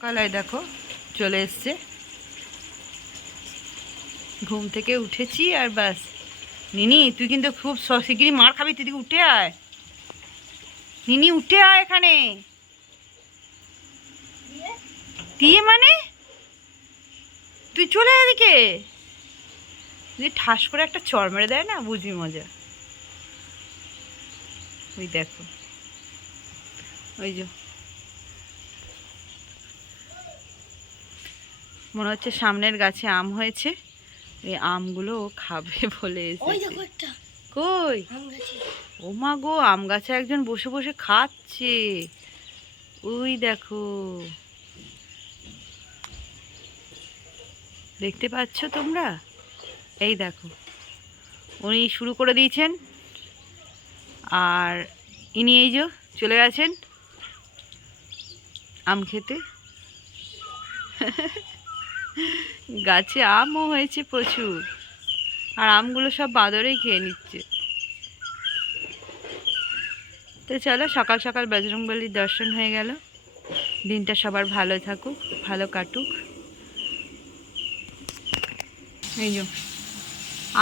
সকালে দেখো চলে এসছে, ঘুম থেকে উঠেছি আর বাস। নিনি তুই কিন্তু খুব শিগগিরই মার খাবি, তুই দিকে উঠে আয়। নিনি উঠে আয় এখানে। দিয়ে মানে তুই চলে আয় এদিকে। যদি ঠাস করে একটা চড় মেরে দেয় না, বুঝবি মজা। ওই দেখো, ওই যে মনে হচ্ছে সামনের গাছে আম হয়েছে, এই আমগুলো ও খাবে বলে এসেছে। কই? ও মা গো, আম গাছে একজন বসে বসে খাচ্ছে। ওই দেখো, দেখতে পাচ্ছ তোমরা? এই দেখো, উনি শুরু করে দিয়েছেন আর ইনি এই যে চলে গেছেন আম খেতে। গাছে আমও হয়েছে প্রচুর, আর আমগুলো সব বাঁদরেই খেয়ে নিচ্ছে। তো চলো, সকাল সকাল বজরংবলীর দর্শন হয়ে গেল। দিনটা সবার ভালো থাকুক, ভালো কাটুক। এই যে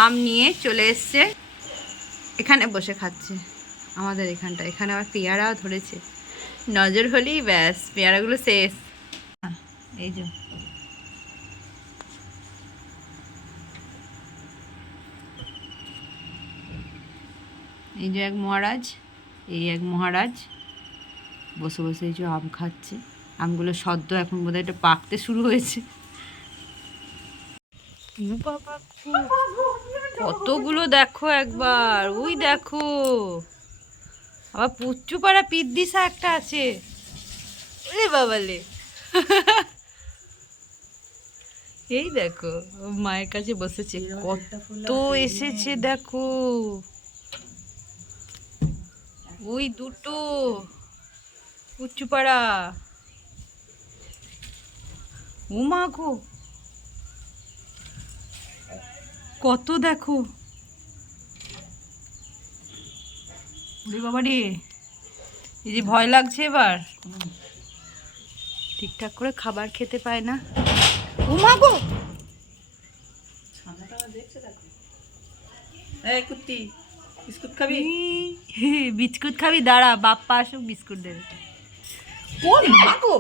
আম নিয়ে চলে এসছে, এখানে বসে খাচ্ছে আমাদের এখানটা। এখানে আবার পেয়ারাও ধরেছে, নজর হলেই ব্যাস পেয়ারাগুলো শেষ। এই যে এই যে এক মহারাজ, এই এক মহারাজ বসে বসে এই যে আম খাচ্ছে। আমগুলো সদ্য এখন বোধহয় এটা পাকতে শুরু হয়েছে। বাবা, কতগুলো দেখো একবার, ওই দেখো আবার পুচ্চু পাড়া পিদ্দিসা একটা আছে। ওরে বাবালে, এই দেখো মায়ের কাছে বসেছে, কত এসেছে দেখো। ওই দুটো পুচ্চু পাড়া, ও মা গো কত দেখো। ওরে বাবা রে, এই যে ভয় লাগছে এবার, ঠিকঠাক করে খাবার খেতে পায় না। ও মা গো, বিস্কুট খাবি? বিস্কুট খাবি? দাঁড়া, বাপ্পা আসুক বিস্কুট দেবে। ও মা গো।